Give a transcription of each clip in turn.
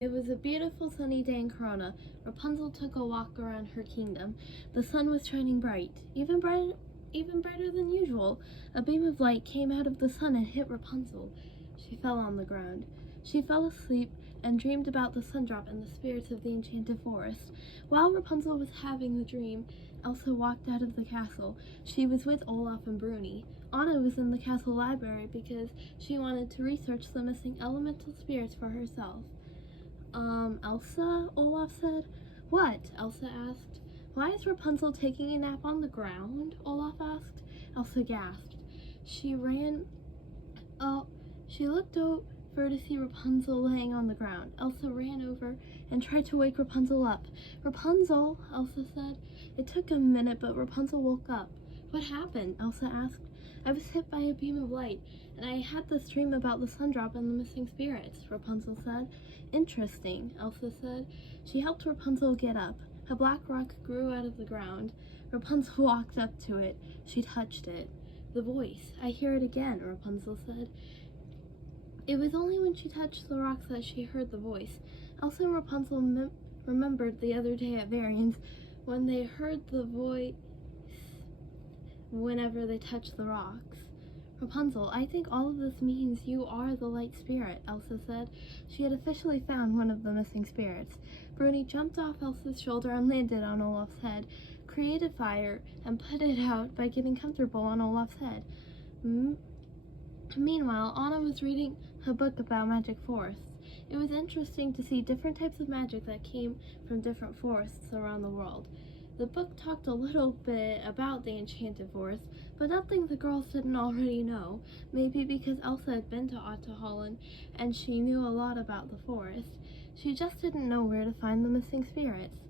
It was a beautiful sunny day in Corona. Rapunzel took a walk around her kingdom. The sun was shining bright, even brighter than usual. A beam of light came out of the sun and hit Rapunzel. She fell on the ground. She fell asleep and dreamed about the sundrop and the spirits of the enchanted forest. While Rapunzel was having the dream, Elsa walked out of the castle. She was with Olaf and Bruni. Anna was in the castle library because she wanted to research the missing elemental spirits for herself. Elsa? Olaf said. What? Elsa asked. Why is Rapunzel taking a nap on the ground? Olaf asked. Elsa gasped. She looked over to see Rapunzel laying on the ground. Elsa ran over and tried to wake Rapunzel up. Rapunzel, Elsa said. It took a minute, but Rapunzel woke up. What happened? Elsa asked. I was hit by a beam of light, and I had this dream about the sundrop and the missing spirits, Rapunzel said. Interesting, Elsa said. She helped Rapunzel get up. A black rock grew out of the ground. Rapunzel walked up to it. She touched it. The voice. I hear it again, Rapunzel said. It was only when she touched the rocks that she heard the voice. Elsa and Rapunzel remembered the other day at Varian's when they heard the voice whenever they touched the rocks. Rapunzel, I think all of this means you are the light spirit, Elsa said. She had officially found one of the missing spirits. Bruni jumped off Elsa's shoulder and landed on Olaf's head, created fire, and put it out by getting comfortable on Olaf's head. Meanwhile, Anna was reading a book about magic forests. It was interesting to see different types of magic that came from different forests around the world. The book talked a little bit about the Enchanted Forest, but nothing the girls didn't already know, maybe because Elsa had been to Ottoholland and she knew a lot about the forest. She just didn't know where to find the missing spirits.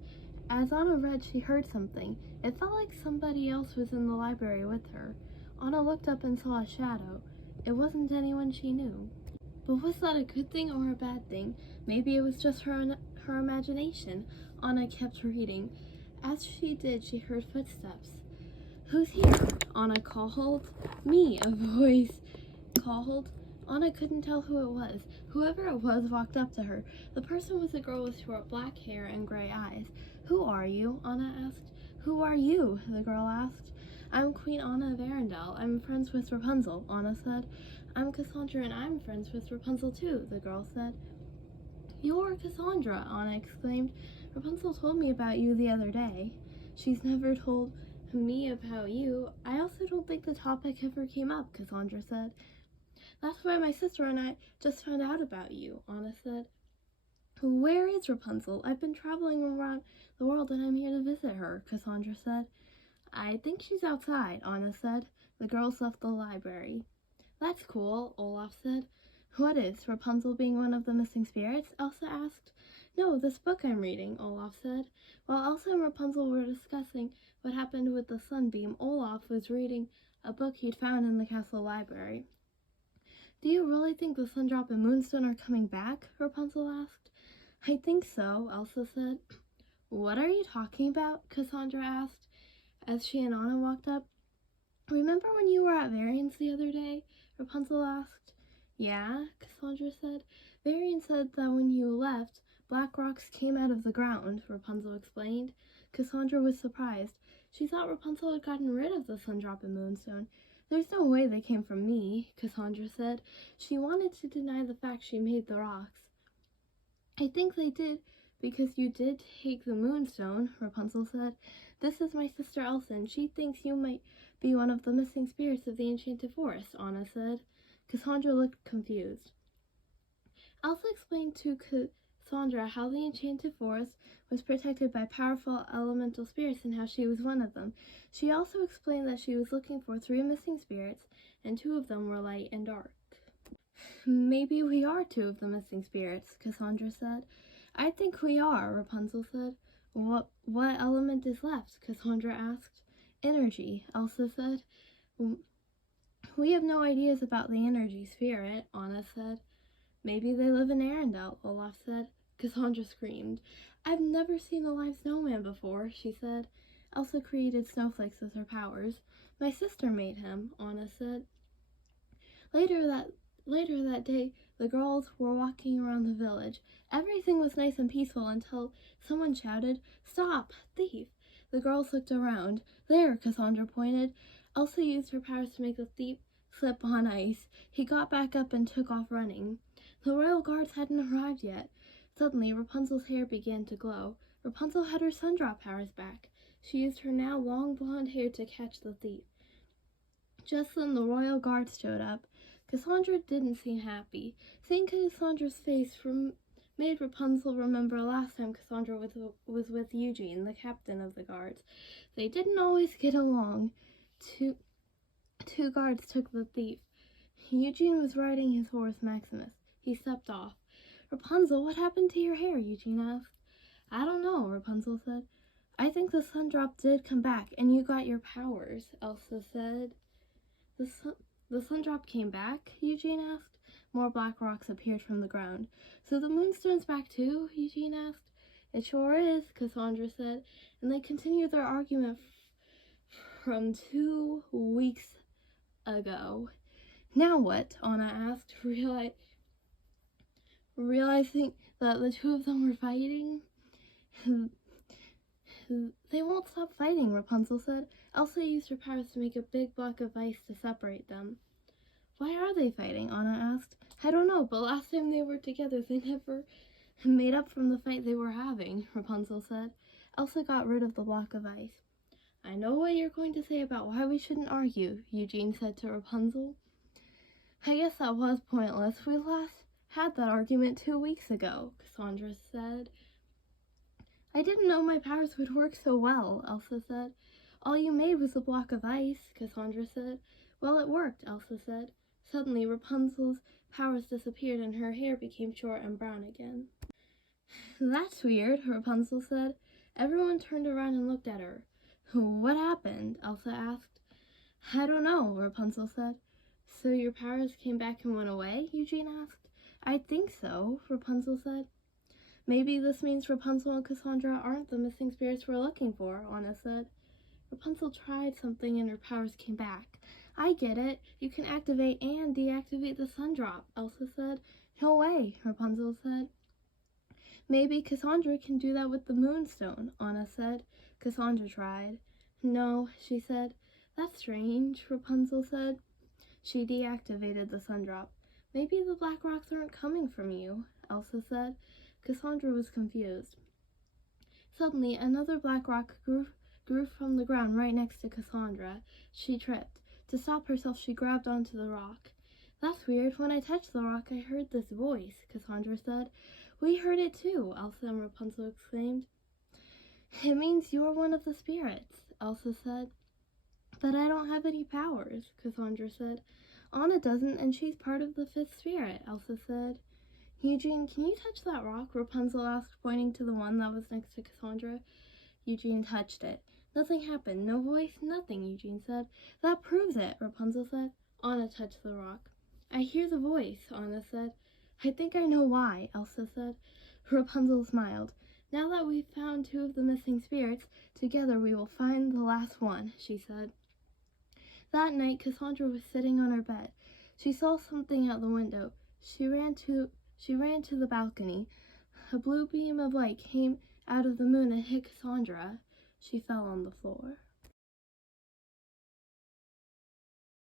As Anna read, she heard something. It felt like somebody else was in the library with her. Anna looked up and saw a shadow. It wasn't anyone she knew. But was that a good thing or a bad thing? Maybe it was just her imagination. Anna kept reading. As she did, she heard footsteps. Who's here? Anna called. Me, a voice called. Anna couldn't tell who it was. Whoever it was walked up to her. The person was a girl with short black hair and gray eyes. Who are you? Anna asked. Who are you? The girl asked. I'm Queen Anna of Arendelle. I'm friends with Rapunzel, Anna said. I'm Cassandra and I'm friends with Rapunzel too, the girl said. You're Cassandra, Anna exclaimed. Rapunzel told me about you the other day. She's never told me about you. I also don't think the topic ever came up, Cassandra said. That's why my sister and I just found out about you, Anna said. Where is Rapunzel? I've been traveling around the world and I'm here to visit her, Cassandra said. I think she's outside, Anna said. The girls left the library. That's cool, Olaf said. What is, Rapunzel being one of the missing spirits? Elsa asked. No, this book I'm reading, Olaf said. While Elsa and Rapunzel were discussing what happened with the sunbeam, Olaf was reading a book he'd found in the castle library. Do you really think the sundrop and moonstone are coming back? Rapunzel asked. I think so, Elsa said. What are you talking about? Cassandra asked as she and Anna walked up. Remember when you were at Varian's the other day? Rapunzel asked. Yeah, Cassandra said. Varian said that when you left, black rocks came out of the ground, Rapunzel explained. Cassandra was surprised. She thought Rapunzel had gotten rid of the sundrop and moonstone. There's no way they came from me, Cassandra said. She wanted to deny the fact she made the rocks. I think they did because you did take the moonstone, Rapunzel said. This is my sister Elsa, and she thinks you might be one of the missing spirits of the Enchanted Forest, Anna said. Cassandra looked confused. Elsa explained to Cassandra how the Enchanted Forest was protected by powerful elemental spirits and how she was one of them. She also explained that she was looking for 3 missing spirits, and 2 of them were light and dark. Maybe we are 2 of the missing spirits, Cassandra said. I think we are, Rapunzel said. What element is left? Cassandra asked. Energy, Elsa said. We have no ideas about the energy spirit, Anna said. Maybe they live in Arendelle, Olaf said. Cassandra screamed. I've never seen a live snowman before, she said. Elsa created snowflakes with her powers. My sister made him, Anna said. Later that day, The girls were walking around the village. Everything was nice and peaceful until someone shouted, "Stop! Thief!" The girls looked around. There, Cassandra pointed. Elsa used her powers to make the thief slip on ice. He got back up and took off running. The royal guards hadn't arrived yet. Suddenly, Rapunzel's hair began to glow. Rapunzel had her sundrop powers back. She used her now long blonde hair to catch the thief. Just then the royal guards showed up. Cassandra didn't seem happy. Seeing Cassandra's face made Rapunzel remember last time Cassandra was with Eugene, the captain of the guards. They didn't always get along. Two guards took the thief. Eugene was riding his horse Maximus. He stepped off. "Rapunzel, what happened to your hair?" Eugene asked. "I don't know," Rapunzel said. "I think the sundrop did come back, and you got your powers," Elsa said. The sundrop came back?" Eugene asked. More black rocks appeared from the ground. "So the moonstone's back too?" Eugene asked. "It sure is," Cassandra said, and they continued their argument from 2 weeks ago. "Now what?" Anna asked, realizing that the two of them were fighting. "They won't stop fighting," Rapunzel said. Elsa used her powers to make a big block of ice to separate them. "Why are they fighting?" Anna asked. "I don't know, but last time they were together, they never made up from the fight they were having," Rapunzel said. Elsa got rid of the block of ice. "I know what you're going to say about why we shouldn't argue," Eugene said to Rapunzel. "I guess that was pointless. We last had that argument 2 weeks ago," Cassandra said. "I didn't know my powers would work so well," Elsa said. "All you made was a block of ice," Cassandra said. "Well, it worked," Elsa said. Suddenly, Rapunzel's powers disappeared and her hair became short and brown again. "That's weird," Rapunzel said. Everyone turned around and looked at her. "What happened?" Elsa asked. "I don't know," Rapunzel said. "So your powers came back and went away?" Eugene asked. "I think so," Rapunzel said. "Maybe this means Rapunzel and Cassandra aren't the missing spirits we're looking for," Anna said. Rapunzel tried something and her powers came back. "I get it. You can activate and deactivate the sundrop," Elsa said. "No way," Rapunzel said. "Maybe Cassandra can do that with the moonstone," Anna said. Cassandra tried. "No," she said. "That's strange," Rapunzel said. She deactivated the sundrop. "Maybe the black rocks aren't coming from you," Elsa said. Cassandra was confused. Suddenly, another black rock grew from the ground right next to Cassandra. She tripped. To stop herself, she grabbed onto the rock. "That's weird. When I touched the rock, I heard this voice," Cassandra said. "We heard it too," Elsa and Rapunzel exclaimed. "It means you're one of the spirits," Elsa said. "But I don't have any powers," Cassandra said. "Anna doesn't, and she's part of the fifth spirit," Elsa said. "Eugene, can you touch that rock?" Rapunzel asked, pointing to the one that was next to Cassandra. Eugene touched it. "Nothing happened. No voice, nothing," Eugene said. "That proves it," Rapunzel said. Anna touched the rock. "I hear the voice," Anna said. "I think I know why," Elsa said. Rapunzel smiled. "Now that we've found 2 of the missing spirits, together we will find the last one," she said. That night, Cassandra was sitting on her bed. She saw something out the window. She ran to the balcony. A blue beam of light came out of the moon and hit Cassandra. She fell on the floor.